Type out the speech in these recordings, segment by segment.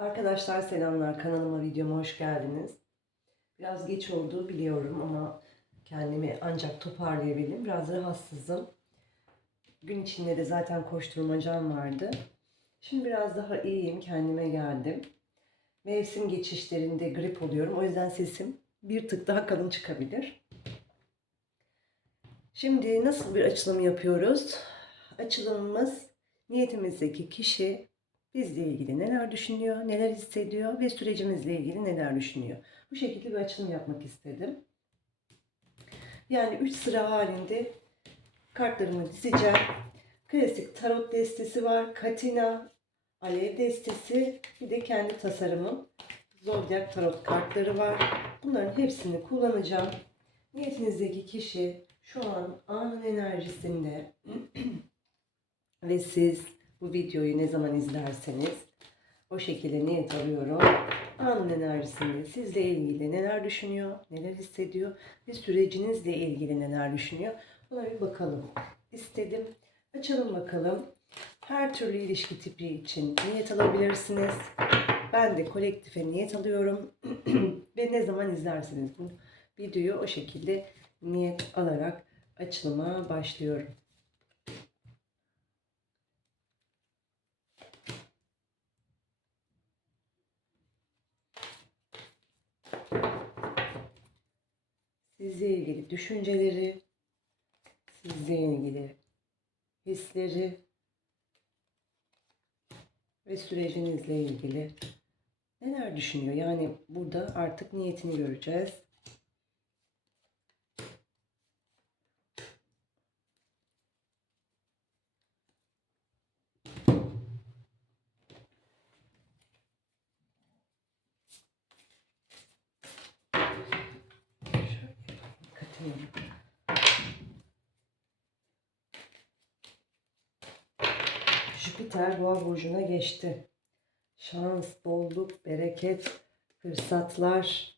Arkadaşlar selamlar kanalıma videoma hoş geldiniz. Biraz geç oldu biliyorum ama kendimi ancak toparlayabildim. Biraz rahatsızım. Gün içinde de zaten koşturmacam vardı. Şimdi biraz daha iyiyim kendime geldim. Mevsim geçişlerinde grip oluyorum. O yüzden sesim bir tık daha kalın çıkabilir. Şimdi nasıl bir açılım yapıyoruz? Açılımımız niyetimizdeki kişi bizle ilgili neler düşünüyor, neler hissediyor ve sürecimizle ilgili neler düşünüyor. Bu şekilde bir açılım yapmak istedim. Yani 3 sıra halinde kartlarımı dizeceğim. Klasik tarot destesi var, katina, alev destesi, bir de kendi tasarımım. Zodyak tarot kartları var. Bunların hepsini kullanacağım. Niyetinizdeki kişi şu an anın enerjisinde ve siz bu videoyu ne zaman izlerseniz o şekilde niyet alıyorum. Anın enerjisinde sizle ilgili neler düşünüyor, neler hissediyor ve sürecinizle ilgili neler düşünüyor. Buna bir bakalım istedim. Açalım bakalım. Her türlü ilişki tipi için niyet alabilirsiniz. Ben de kolektife niyet alıyorum. ve ne zaman izlerseniz bu videoyu o şekilde niyet alarak açılıma başlıyorum. Sizle ilgili düşünceleri, sizle ilgili hisleri ve sürecinizle ilgili neler düşünüyor? Yani burada artık niyetini göreceğiz. Şöyle katayım. Jüpiter boğa burcuna geçti. Şans, bolluk, bereket, fırsatlar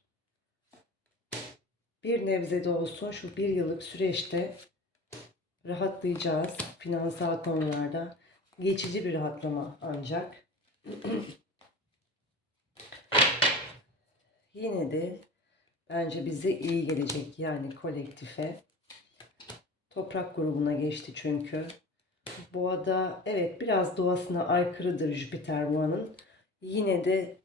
bir nebze de olsun şu bir yıllık süreçte rahatlayacağız finansal konularda. Geçici bir rahatlama ancak. Yine de bence bize iyi gelecek yani kolektife. Toprak grubuna geçti çünkü. Boğa'da evet biraz doğasına aykırıdır Jüpiter Boğa'nın. Yine de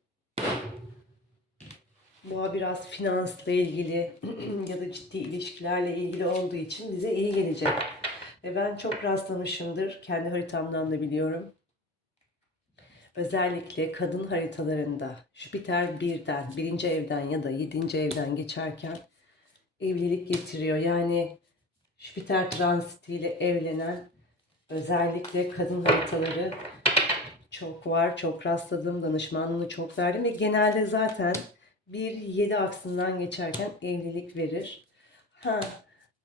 Boğa biraz finansla ilgili ya da ciddi ilişkilerle ilgili olduğu için bize iyi gelecek. Ve ben çok rastlamışımdır. Kendi haritamdan da biliyorum. Özellikle kadın haritalarında Jüpiter birden, birinci evden ya da yedinci evden geçerken evlilik getiriyor. Yani Jüpiter transitiyle evlenen özellikle kadın haritaları çok var. Çok rastladım. Danışmanlığını çok verdim ve genelde zaten bir yedi aksından geçerken evlilik verir. Ha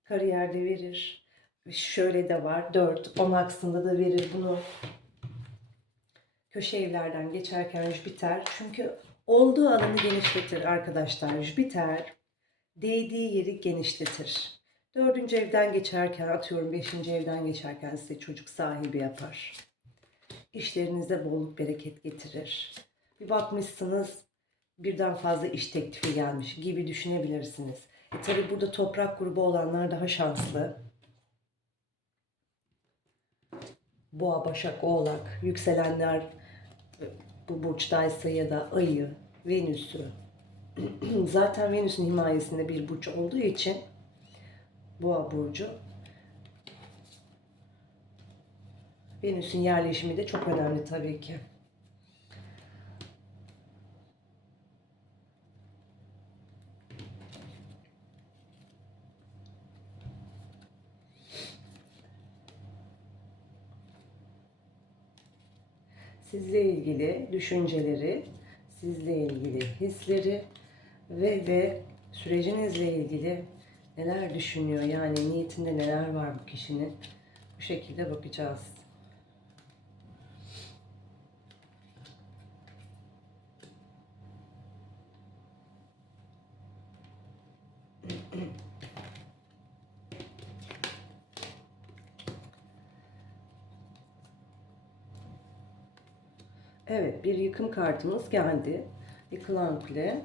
kariyerde verir. Şöyle de var. 4, 10 aksında da verir bunu. Köşe evlerden geçerken Jüpiter. Çünkü olduğu alanı genişletir arkadaşlar. Jüpiter değdiği yeri genişletir. Dördüncü evden geçerken atıyorum beşinci evden geçerken size çocuk sahibi yapar. İşlerinize bolluk bereket getirir. Bir bakmışsınız birden fazla iş teklifi gelmiş gibi düşünebilirsiniz. E tabi burada toprak grubu olanlar daha şanslı. Boğa, Başak, Oğlak, yükselenler bu burçtaysa ya da ayı, Venüs'ü. Zaten Venüs'ün himayesinde bir burç olduğu için Boğa burcu. Venüs'ün yerleşimi de çok önemli tabii ki. Sizle ilgili düşünceleri, sizle ilgili hisleri ve ve sürecinizle ilgili neler düşünüyor yani niyetinde neler var bu kişinin bu şekilde bakacağız. Evet bir yıkım kartımız geldi. Yıkılan kule.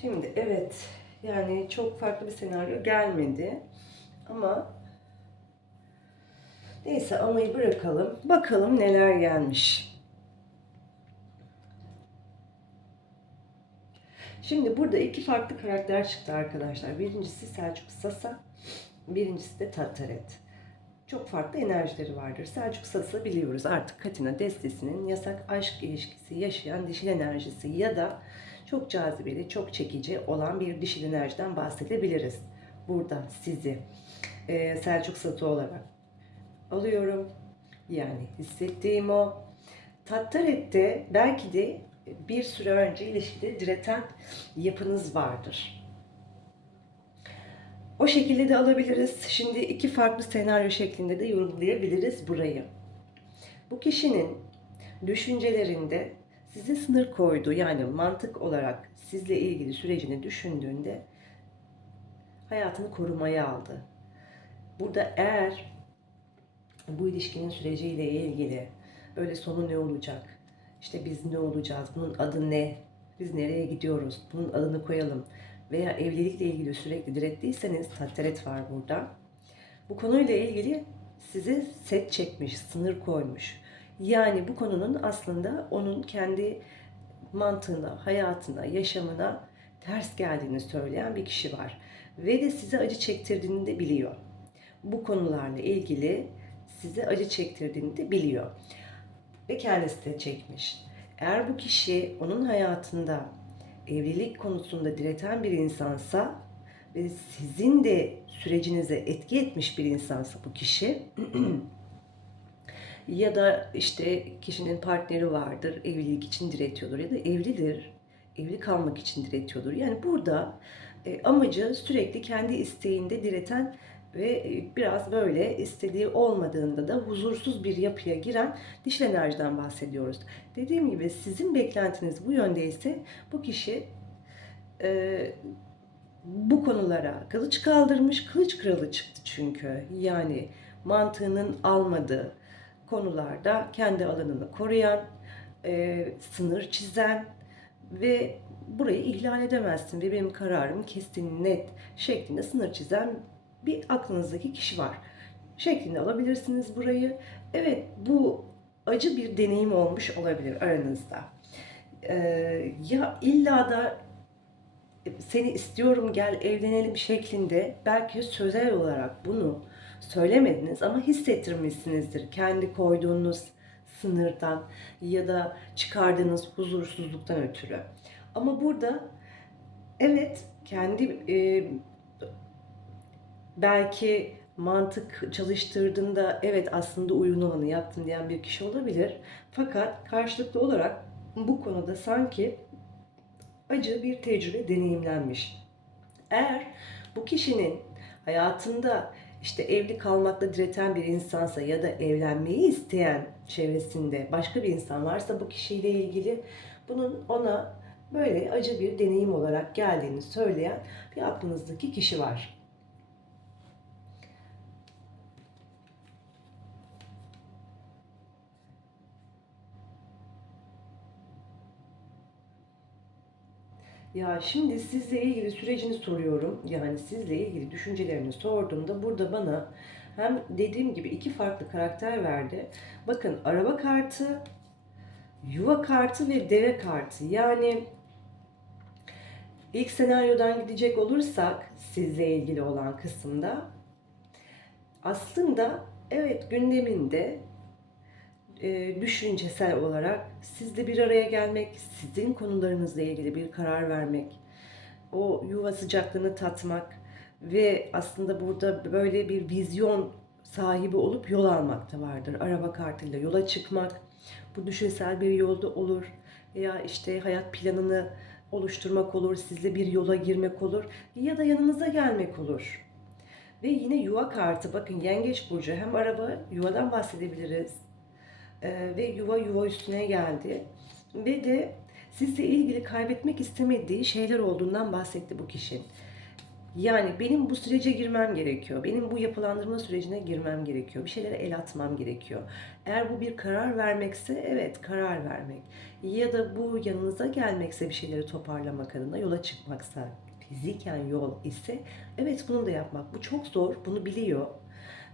Şimdi evet yani çok farklı bir senaryo gelmedi. Ama neyse amayı bırakalım. Bakalım neler gelmiş. Şimdi burada iki farklı karakter çıktı arkadaşlar. Birincisi Selçuk Sasa, birincisi de Tataret. Çok farklı enerjileri vardır. Selçuk Sasa biliyoruz artık Katina destesinin yasak aşk ilişkisi yaşayan dişil enerjisi ya da çok cazibeli, çok çekici olan bir dişil enerjiden bahsedebiliriz. Burada sizi e, Selçuk Satı olarak alıyorum. Yani hissettiğim o. Tattaret'te belki de bir süre önce ilişkide direten yapınız vardır. O şekilde de alabiliriz. Şimdi iki farklı senaryo şeklinde de yorumlayabiliriz burayı. Bu kişinin düşüncelerinde size sınır koydu. Yani mantık olarak sizle ilgili sürecini düşündüğünde hayatını korumaya aldı. Burada eğer bu ilişkinin süreciyle ilgili böyle sonu ne olacak? İşte biz ne olacağız? Bunun adı ne? Biz nereye gidiyoruz? Bunun adını koyalım. Veya evlilikle ilgili sürekli direttiyseniz tatteret var burada. Bu konuyla ilgili size set çekmiş, sınır koymuş. Yani bu konunun aslında onun kendi mantığına, hayatına, yaşamına ters geldiğini söyleyen bir kişi var. Ve de size acı çektirdiğini de biliyor. Bu konularla ilgili size acı çektirdiğini de biliyor. Ve kendisi de çekmiş. Eğer bu kişi onun hayatında evlilik konusunda direten bir insansa ve sizin de sürecinize etki etmiş bir insansa bu kişi ya da işte kişinin partneri vardır, evlilik için diretiyordur ya da evlidir, evli kalmak için diretiyordur. Yani burada e, amacı sürekli kendi isteğinde direten ve e, biraz böyle istediği olmadığında da huzursuz bir yapıya giren dişil enerjiden bahsediyoruz. Dediğim gibi sizin beklentiniz bu yöndeyse bu kişi e, bu konulara kılıç kaldırmış, kılıç kralı çıktı çünkü. Yani mantığının almadığı, konularda kendi alanını koruyan, e, sınır çizen ve burayı ihlal edemezsin ve benim kararım kesin net şeklinde sınır çizen bir aklınızdaki kişi var. Şeklinde alabilirsiniz burayı. Evet bu acı bir deneyim olmuş olabilir aranızda. Ee, ya illa da seni istiyorum gel evlenelim şeklinde belki sözel olarak bunu söylemediniz ama hissettirmişsinizdir. Kendi koyduğunuz sınırdan ya da çıkardığınız huzursuzluktan ötürü. Ama burada evet kendi e, belki mantık çalıştırdığında evet aslında uygun olanı yaptım diyen bir kişi olabilir. Fakat karşılıklı olarak bu konuda sanki acı bir tecrübe deneyimlenmiş. Eğer bu kişinin hayatında işte evli kalmakla direten bir insansa ya da evlenmeyi isteyen çevresinde başka bir insan varsa bu kişiyle ilgili bunun ona böyle acı bir deneyim olarak geldiğini söyleyen bir aklınızdaki kişi var. Ya şimdi sizle ilgili sürecini soruyorum. Yani sizle ilgili düşüncelerini sorduğumda burada bana hem dediğim gibi iki farklı karakter verdi. Bakın araba kartı, yuva kartı ve deve kartı. Yani ilk senaryodan gidecek olursak sizle ilgili olan kısımda aslında evet gündeminde e, düşüncesel olarak sizle bir araya gelmek, sizin konularınızla ilgili bir karar vermek, o yuva sıcaklığını tatmak ve aslında burada böyle bir vizyon sahibi olup yol almak da vardır. Araba kartıyla yola çıkmak, bu düşünsel bir yolda olur veya işte hayat planını oluşturmak olur, sizle bir yola girmek olur ya da yanınıza gelmek olur. Ve yine yuva kartı, bakın Yengeç Burcu hem araba, yuvadan bahsedebiliriz. Ee, ve yuva yuva üstüne geldi. Ve de sizle ilgili kaybetmek istemediği şeyler olduğundan bahsetti bu kişi. Yani benim bu sürece girmem gerekiyor. Benim bu yapılandırma sürecine girmem gerekiyor. Bir şeylere el atmam gerekiyor. Eğer bu bir karar vermekse evet karar vermek. Ya da bu yanınıza gelmekse bir şeyleri toparlamak adına yola çıkmaksa fiziken yol ise evet bunu da yapmak. Bu çok zor. Bunu biliyor.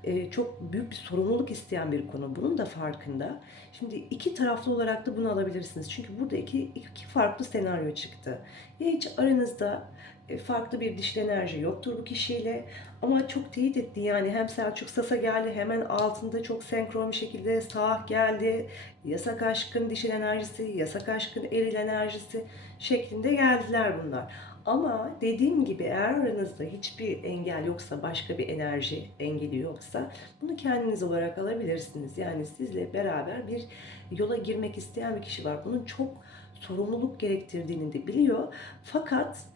Ee, çok büyük bir sorumluluk isteyen bir konu. Bunun da farkında. Şimdi iki taraflı olarak da bunu alabilirsiniz. Çünkü burada iki, iki farklı senaryo çıktı. Ya hiç aranızda e, farklı bir dişil enerji yoktur bu kişiyle ama çok teyit etti yani hem Selçuk Sasa geldi hemen altında çok senkron bir şekilde Sağ geldi yasak aşkın dişil enerjisi yasak aşkın eril enerjisi şeklinde geldiler bunlar ama dediğim gibi eğer aranızda hiçbir engel yoksa başka bir enerji engeli yoksa bunu kendiniz olarak alabilirsiniz yani sizle beraber bir yola girmek isteyen bir kişi var bunun çok sorumluluk gerektirdiğini de biliyor fakat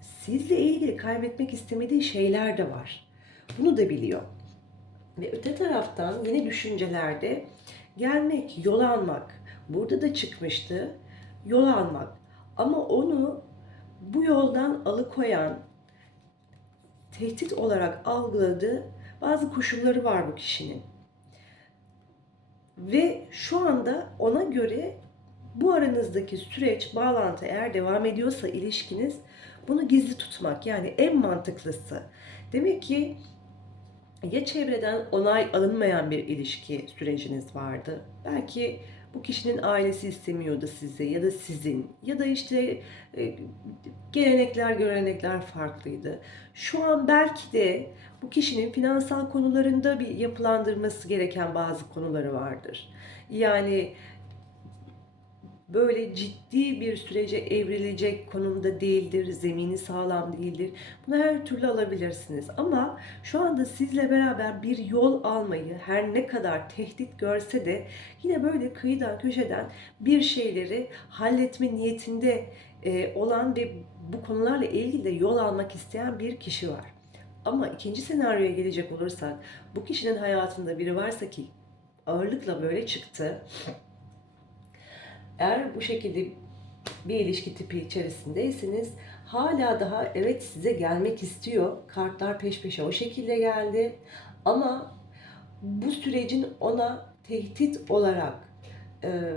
sizle ilgili kaybetmek istemediği şeyler de var. Bunu da biliyor. Ve öte taraftan yine düşüncelerde gelmek, yol almak. Burada da çıkmıştı. Yol almak. Ama onu bu yoldan alıkoyan, tehdit olarak algıladığı bazı koşulları var bu kişinin. Ve şu anda ona göre bu aranızdaki süreç, bağlantı eğer devam ediyorsa ilişkiniz bunu gizli tutmak yani en mantıklısı. Demek ki ya çevreden onay alınmayan bir ilişki süreciniz vardı. Belki bu kişinin ailesi istemiyordu sizi ya da sizin ya da işte e, gelenekler görenekler farklıydı. Şu an belki de bu kişinin finansal konularında bir yapılandırması gereken bazı konuları vardır. Yani böyle ciddi bir sürece evrilecek konumda değildir, zemini sağlam değildir. Bunu her türlü alabilirsiniz. Ama şu anda sizle beraber bir yol almayı her ne kadar tehdit görse de yine böyle kıyıdan köşeden bir şeyleri halletme niyetinde e, olan ve bu konularla ilgili de yol almak isteyen bir kişi var. Ama ikinci senaryoya gelecek olursak bu kişinin hayatında biri varsa ki ağırlıkla böyle çıktı eğer bu şekilde bir ilişki tipi içerisindeyseniz hala daha evet size gelmek istiyor. Kartlar peş peşe o şekilde geldi. Ama bu sürecin ona tehdit olarak e,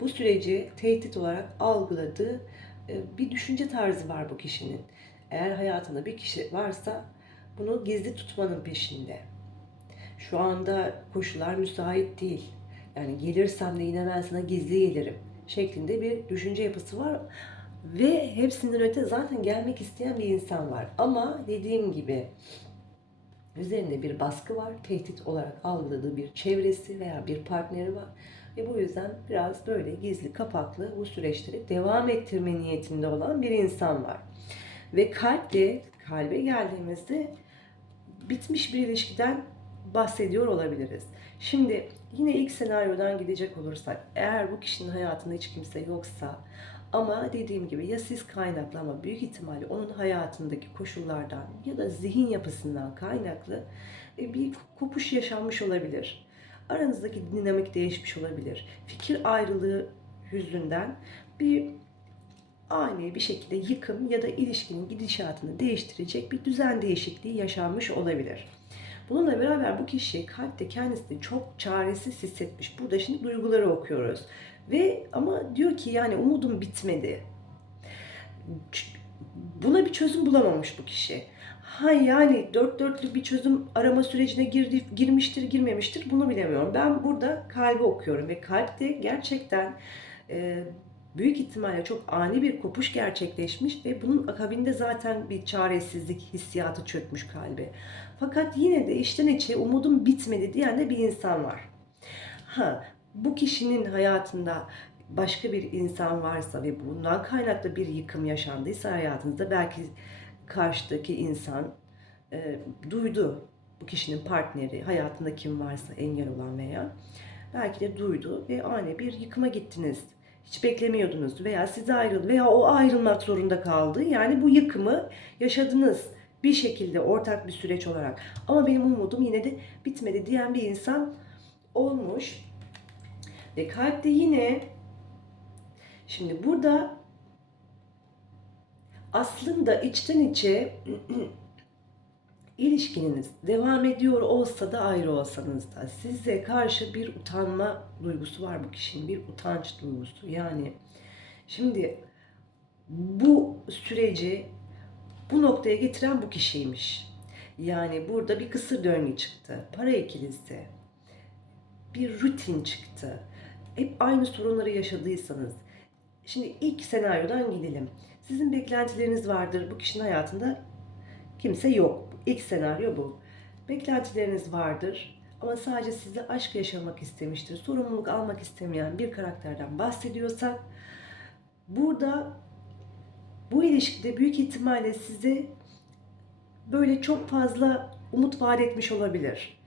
bu süreci tehdit olarak algıladığı e, bir düşünce tarzı var bu kişinin. Eğer hayatında bir kişi varsa bunu gizli tutmanın peşinde. Şu anda koşullar müsait değil yani gelirsem de yine ben sana gizli gelirim şeklinde bir düşünce yapısı var. Ve hepsinden öte zaten gelmek isteyen bir insan var. Ama dediğim gibi üzerinde bir baskı var. Tehdit olarak algıladığı bir çevresi veya bir partneri var. Ve bu yüzden biraz böyle gizli kapaklı bu süreçleri devam ettirme niyetinde olan bir insan var. Ve kalple kalbe geldiğimizde bitmiş bir ilişkiden bahsediyor olabiliriz. Şimdi yine ilk senaryodan gidecek olursak eğer bu kişinin hayatında hiç kimse yoksa ama dediğim gibi ya siz kaynaklı ama büyük ihtimalle onun hayatındaki koşullardan ya da zihin yapısından kaynaklı e, bir kopuş yaşanmış olabilir. Aranızdaki dinamik değişmiş olabilir. Fikir ayrılığı yüzünden bir ani bir şekilde yıkım ya da ilişkinin gidişatını değiştirecek bir düzen değişikliği yaşanmış olabilir. Bununla beraber bu kişi kalpte kendisini çok çaresiz hissetmiş. Burada şimdi duyguları okuyoruz. Ve ama diyor ki yani umudum bitmedi. Buna bir çözüm bulamamış bu kişi. Ha yani dört dörtlü bir çözüm arama sürecine girdi, girmiştir girmemiştir bunu bilemiyorum. Ben burada kalbi okuyorum ve kalpte gerçekten büyük ihtimalle çok ani bir kopuş gerçekleşmiş ve bunun akabinde zaten bir çaresizlik hissiyatı çökmüş kalbi. Fakat yine de içten içe umudum bitmedi diyen de bir insan var. Ha, bu kişinin hayatında başka bir insan varsa ve bundan kaynaklı bir yıkım yaşandıysa hayatınızda belki karşıdaki insan e, duydu bu kişinin partneri, hayatında kim varsa engel olan veya belki de duydu ve ani bir yıkıma gittiniz. Hiç beklemiyordunuz veya siz ayrıldı veya o ayrılmak zorunda kaldı. Yani bu yıkımı yaşadınız bir şekilde ortak bir süreç olarak. Ama benim umudum yine de bitmedi diyen bir insan olmuş. Ve kalpte yine şimdi burada aslında içten içe ilişkiniz devam ediyor olsa da ayrı olsanız da size karşı bir utanma duygusu var bu kişinin bir utanç duygusu. Yani şimdi bu süreci bu noktaya getiren bu kişiymiş. Yani burada bir kısır döngü çıktı. Para ikilisi bir rutin çıktı. Hep aynı sorunları yaşadıysanız. Şimdi ilk senaryodan gidelim. Sizin beklentileriniz vardır. Bu kişinin hayatında kimse yok İlk senaryo bu. Beklentileriniz vardır ama sadece sizle aşk yaşamak istemiştir. Sorumluluk almak istemeyen bir karakterden bahsediyorsak burada bu ilişkide büyük ihtimalle size böyle çok fazla umut vaat etmiş olabilir.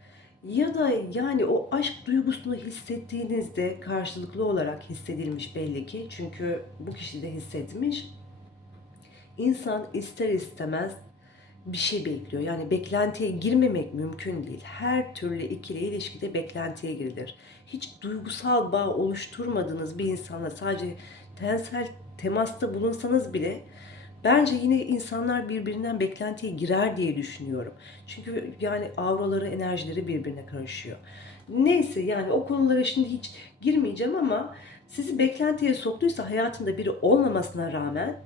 Ya da yani o aşk duygusunu hissettiğinizde karşılıklı olarak hissedilmiş belli ki. Çünkü bu kişi de hissetmiş. İnsan ister istemez bir şey bekliyor. Yani beklentiye girmemek mümkün değil. Her türlü ikili ilişkide beklentiye girilir. Hiç duygusal bağ oluşturmadığınız bir insanla sadece tensel temasta bulunsanız bile bence yine insanlar birbirinden beklentiye girer diye düşünüyorum. Çünkü yani auraları, enerjileri birbirine karışıyor. Neyse yani o konulara şimdi hiç girmeyeceğim ama sizi beklentiye soktuysa hayatında biri olmamasına rağmen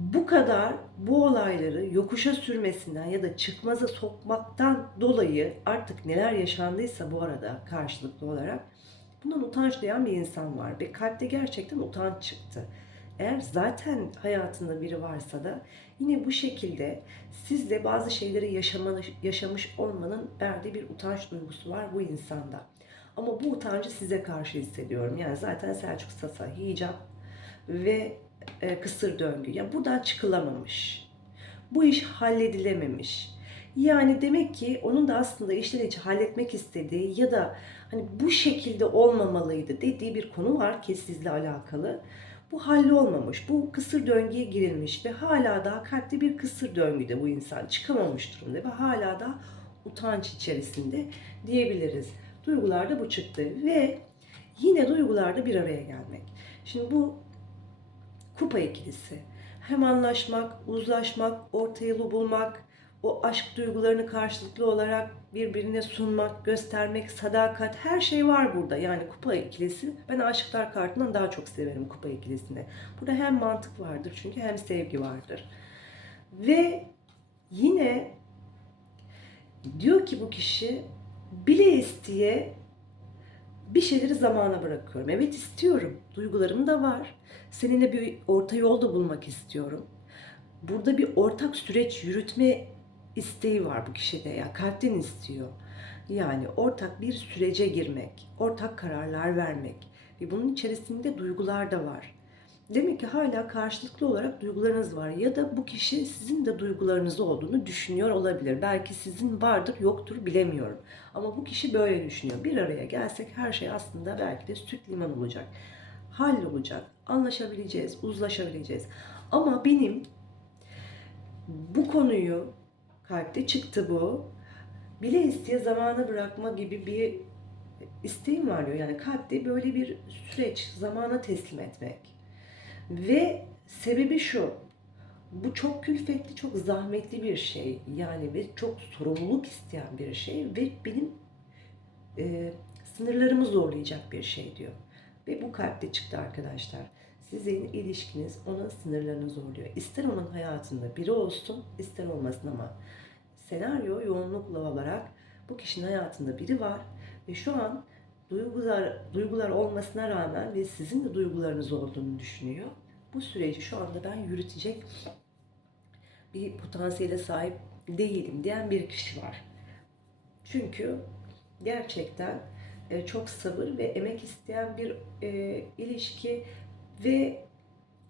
bu kadar bu olayları yokuşa sürmesinden ya da çıkmaza sokmaktan dolayı artık neler yaşandıysa bu arada karşılıklı olarak bundan utanç duyan bir insan var ve kalpte gerçekten utanç çıktı. Eğer zaten hayatında biri varsa da yine bu şekilde sizle bazı şeyleri yaşamalı, yaşamış olmanın verdiği bir utanç duygusu var bu insanda. Ama bu utancı size karşı hissediyorum. Yani zaten Selçuk Sasa, hicap ve e, kısır döngü. Yani buradan çıkılamamış. Bu iş halledilememiş. Yani demek ki onun da aslında işten içi halletmek istediği ya da hani bu şekilde olmamalıydı dediği bir konu var ki sizle alakalı. Bu halli olmamış. Bu kısır döngüye girilmiş ve hala daha kalpte bir kısır döngüde bu insan çıkamamış durumda ve hala da utanç içerisinde diyebiliriz. Duygularda bu çıktı ve yine duygularda bir araya gelmek. Şimdi bu kupa ikilisi. Hem anlaşmak, uzlaşmak, orta yolu bulmak, o aşk duygularını karşılıklı olarak birbirine sunmak, göstermek, sadakat her şey var burada. Yani kupa ikilisi ben aşıklar kartından daha çok severim kupa ikilisini. Burada hem mantık vardır çünkü hem sevgi vardır. Ve yine diyor ki bu kişi bile isteye bir şeyleri zamana bırakıyorum. Evet istiyorum. Duygularım da var. Seninle bir orta yolda bulmak istiyorum. Burada bir ortak süreç yürütme isteği var bu kişide ya kalpten istiyor. Yani ortak bir sürece girmek, ortak kararlar vermek ve bunun içerisinde duygular da var. Demek ki hala karşılıklı olarak duygularınız var ya da bu kişi sizin de duygularınız olduğunu düşünüyor olabilir. Belki sizin vardır yoktur bilemiyorum. Ama bu kişi böyle düşünüyor. Bir araya gelsek her şey aslında belki de süt liman olacak. Hallolacak, anlaşabileceğiz, uzlaşabileceğiz. Ama benim bu konuyu kalpte çıktı bu. Bile isteye zamana bırakma gibi bir isteğim var diyor. Yani kalpte böyle bir süreç, zamana teslim etmek. Ve sebebi şu. Bu çok külfetli, çok zahmetli bir şey. Yani ve çok sorumluluk isteyen bir şey ve benim e, sınırlarımı zorlayacak bir şey diyor. Ve bu kalpte çıktı arkadaşlar. Sizin ilişkiniz onun sınırlarını zorluyor. İster onun hayatında biri olsun, ister olmasın ama senaryo yoğunlukla olarak bu kişinin hayatında biri var ve şu an duygular duygular olmasına rağmen ve sizin de duygularınız olduğunu düşünüyor. Bu süreci şu anda ben yürütecek bir potansiyele sahip değilim diyen bir kişi var. Çünkü gerçekten e, çok sabır ve emek isteyen bir e, ilişki ve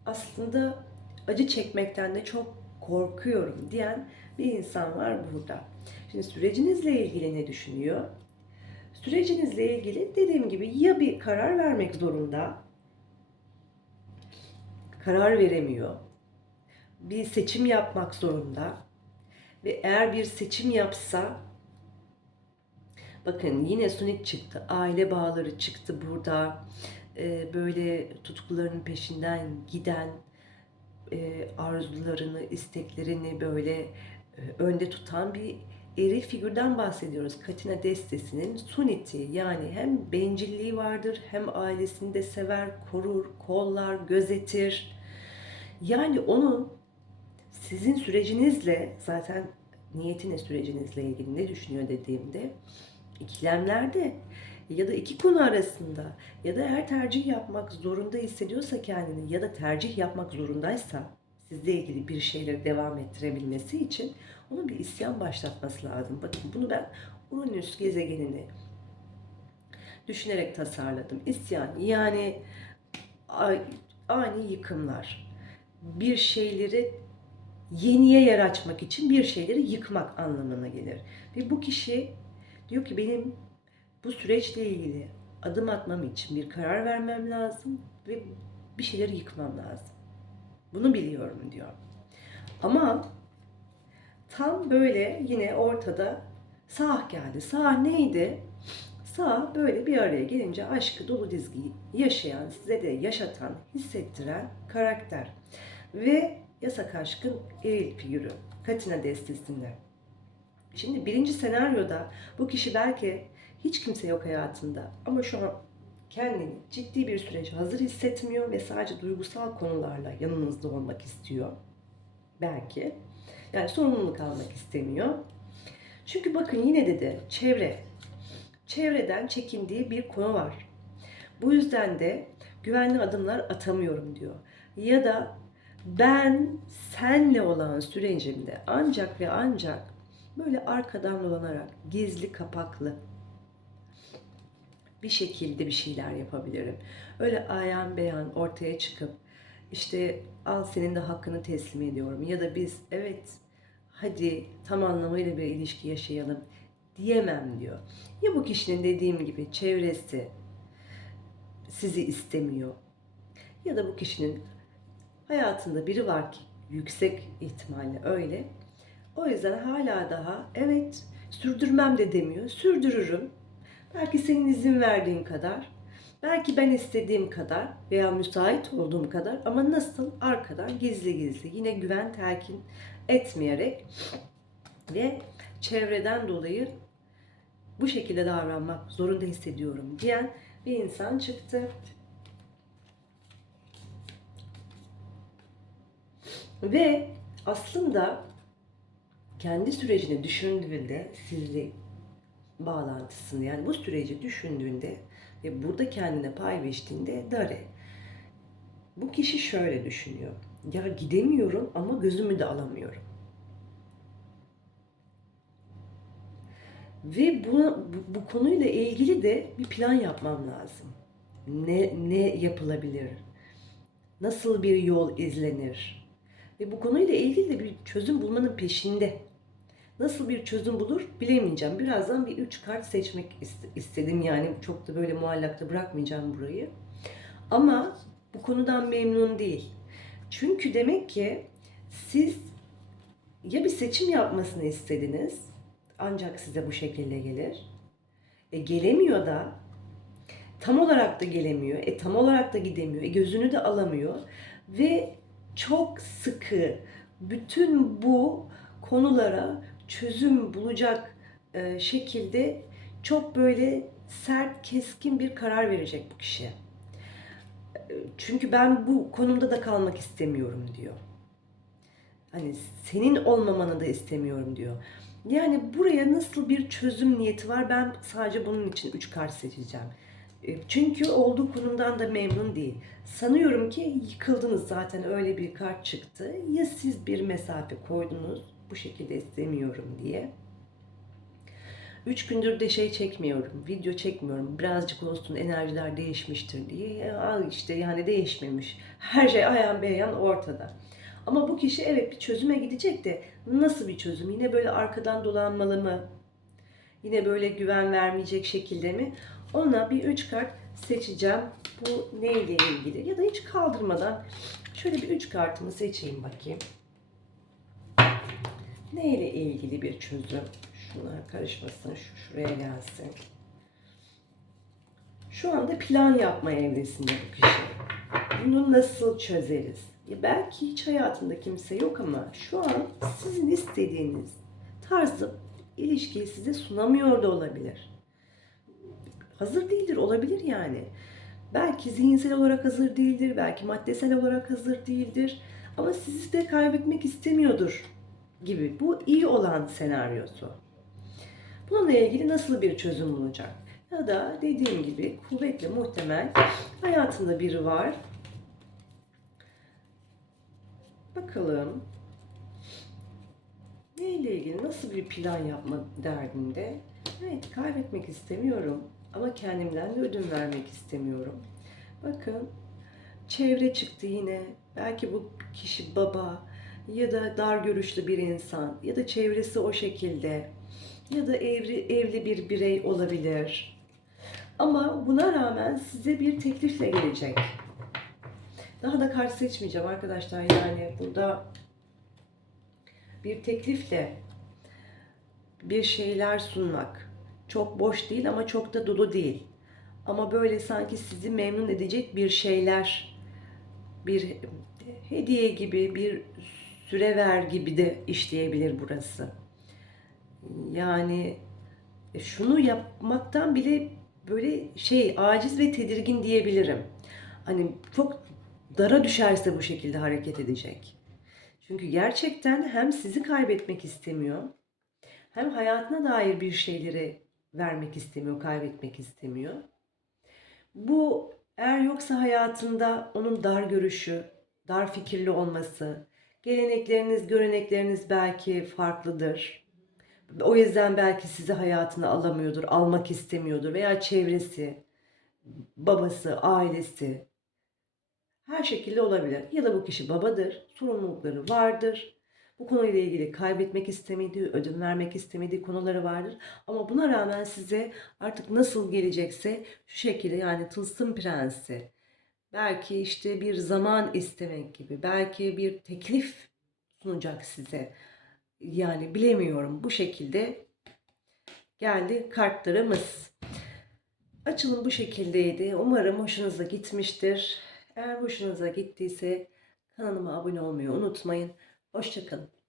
aslında acı çekmekten de çok korkuyorum diyen bir insan var burada. Şimdi sürecinizle ilgili ne düşünüyor? Sürecinizle ilgili dediğim gibi ya bir karar vermek zorunda, karar veremiyor, bir seçim yapmak zorunda ve eğer bir seçim yapsa bakın yine sunik çıktı, aile bağları çıktı burada, Ee, böyle tutkularının peşinden giden, e, arzularını, isteklerini böyle e, önde tutan bir eril figürden bahsediyoruz. Katina destesinin suniti yani hem bencilliği vardır hem ailesini de sever, korur, kollar, gözetir. Yani onun sizin sürecinizle zaten niyetine sürecinizle ilgili ne düşünüyor dediğimde ikilemlerde ya da iki konu arasında ya da eğer tercih yapmak zorunda hissediyorsa kendini ya da tercih yapmak zorundaysa sizle ilgili bir şeyleri devam ettirebilmesi için onun bir isyan başlatması lazım. Bakın bunu ben Uranüs gezegenini düşünerek tasarladım. İsyan yani ani yıkımlar. Bir şeyleri yeniye yer açmak için bir şeyleri yıkmak anlamına gelir. Ve bu kişi diyor ki benim bu süreçle ilgili adım atmam için bir karar vermem lazım ve bir şeyleri yıkmam lazım. Bunu biliyorum diyor. Ama tam böyle yine ortada sah geldi. Sah neydi? Sağ böyle bir araya gelince aşkı dolu dizgiyi yaşayan, size de yaşatan, hissettiren karakter. Ve yasak aşkın eril figürü. Katina destesinde. Şimdi birinci senaryoda bu kişi belki hiç kimse yok hayatında ama şu an kendini ciddi bir sürece hazır hissetmiyor ve sadece duygusal konularla yanınızda olmak istiyor. Belki. Yani sorumluluk almak istemiyor. Çünkü bakın yine dedi çevre. Çevreden çekindiği bir konu var. Bu yüzden de güvenli adımlar atamıyorum diyor. Ya da ben senle olan sürecimde ancak ve ancak böyle arkadan dolanarak gizli kapaklı bir şekilde bir şeyler yapabilirim. Öyle ayan beyan ortaya çıkıp işte al senin de hakkını teslim ediyorum ya da biz evet hadi tam anlamıyla bir ilişki yaşayalım diyemem diyor. Ya bu kişinin dediğim gibi çevresi sizi istemiyor ya da bu kişinin hayatında biri var ki yüksek ihtimalle öyle. O yüzden hala daha evet sürdürmem de demiyor. Sürdürürüm Belki senin izin verdiğin kadar, belki ben istediğim kadar veya müsait olduğum kadar ama nasıl arkadan gizli gizli yine güven telkin etmeyerek ve çevreden dolayı bu şekilde davranmak zorunda hissediyorum diyen bir insan çıktı. Ve aslında kendi sürecini düşündüğünde sizle bağlantısını yani bu süreci düşündüğünde ve burada kendine pay biçtiğinde Dare bu kişi şöyle düşünüyor. Ya gidemiyorum ama gözümü de alamıyorum. Ve bu, bu, bu konuyla ilgili de bir plan yapmam lazım. Ne, ne yapılabilir? Nasıl bir yol izlenir? Ve bu konuyla ilgili de bir çözüm bulmanın peşinde Nasıl bir çözüm bulur bilemeyeceğim. Birazdan bir üç kart seçmek istedim. Yani çok da böyle muallakta bırakmayacağım burayı. Ama bu konudan memnun değil. Çünkü demek ki siz ya bir seçim yapmasını istediniz ancak size bu şekilde gelir. E, gelemiyor da tam olarak da gelemiyor. E tam olarak da gidemiyor. E, gözünü de alamıyor ve çok sıkı bütün bu konulara çözüm bulacak e, şekilde çok böyle sert, keskin bir karar verecek bu kişi. E, çünkü ben bu konumda da kalmak istemiyorum diyor. Hani senin olmamanı da istemiyorum diyor. Yani buraya nasıl bir çözüm niyeti var ben sadece bunun için üç kart seçeceğim. E, Çünkü olduğu konumdan da memnun değil. Sanıyorum ki yıkıldınız zaten öyle bir kart çıktı. Ya siz bir mesafe koydunuz bu şekilde istemiyorum diye. Üç gündür de şey çekmiyorum, video çekmiyorum. Birazcık olsun enerjiler değişmiştir diye. Al işte yani değişmemiş. Her şey ayan beyan ortada. Ama bu kişi evet bir çözüme gidecek de nasıl bir çözüm? Yine böyle arkadan dolanmalı mı? Yine böyle güven vermeyecek şekilde mi? Ona bir üç kart seçeceğim. Bu neyle ilgili? Ya da hiç kaldırmadan şöyle bir üç kartımı seçeyim bakayım. Neyle ilgili bir çözüm? Şuna karışmasın, şu şuraya gelsin. Şu anda plan yapma evresinde bu kişi. Bunu nasıl çözeriz? Ya belki hiç hayatında kimse yok ama şu an sizin istediğiniz tarzı ilişkiyi size sunamıyor da olabilir. Hazır değildir, olabilir yani. Belki zihinsel olarak hazır değildir, belki maddesel olarak hazır değildir. Ama sizi de kaybetmek istemiyordur gibi. Bu iyi olan senaryosu. Bununla ilgili nasıl bir çözüm bulacak? Ya da dediğim gibi kuvvetle muhtemel hayatında biri var. Bakalım neyle ilgili nasıl bir plan yapma derdinde? Evet kaybetmek istemiyorum ama kendimden de ödün vermek istemiyorum. Bakın çevre çıktı yine. Belki bu kişi baba ya da dar görüşlü bir insan ya da çevresi o şekilde ya da evli, evli bir birey olabilir. Ama buna rağmen size bir teklifle gelecek. Daha da kart seçmeyeceğim arkadaşlar. Yani burada bir teklifle bir şeyler sunmak. Çok boş değil ama çok da dolu değil. Ama böyle sanki sizi memnun edecek bir şeyler, bir hediye gibi, bir süre ver gibi de işleyebilir burası. Yani e, şunu yapmaktan bile böyle şey aciz ve tedirgin diyebilirim. Hani çok dara düşerse bu şekilde hareket edecek. Çünkü gerçekten hem sizi kaybetmek istemiyor, hem hayatına dair bir şeyleri vermek istemiyor, kaybetmek istemiyor. Bu eğer yoksa hayatında onun dar görüşü, dar fikirli olması, gelenekleriniz, görenekleriniz belki farklıdır. O yüzden belki sizi hayatına alamıyordur, almak istemiyordur veya çevresi, babası, ailesi her şekilde olabilir. Ya da bu kişi babadır, sorumlulukları vardır. Bu konuyla ilgili kaybetmek istemediği, ödün vermek istemediği konuları vardır. Ama buna rağmen size artık nasıl gelecekse şu şekilde yani tılsım prensi, belki işte bir zaman istemek gibi, belki bir teklif sunacak size. Yani bilemiyorum bu şekilde geldi kartlarımız. Açılım bu şekildeydi. Umarım hoşunuza gitmiştir. Eğer hoşunuza gittiyse kanalıma abone olmayı unutmayın. Hoşçakalın.